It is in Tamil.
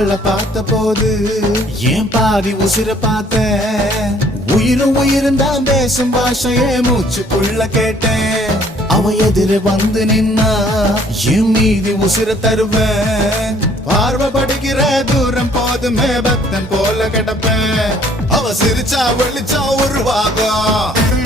அவளை பார்த்த போது ஏன் பாதி உசிர பார்த்த உயிரும் தான் பேசும் பாஷையே மூச்சுக்குள்ள கேட்டேன் அவ எதிர வந்து நின்னா என் மீதி உசிர தருவேன் பார்வை படிக்கிற தூரம் போதுமே பக்தன் போல கிடப்பேன் அவ சிரிச்சா வெளிச்சா உருவாகும்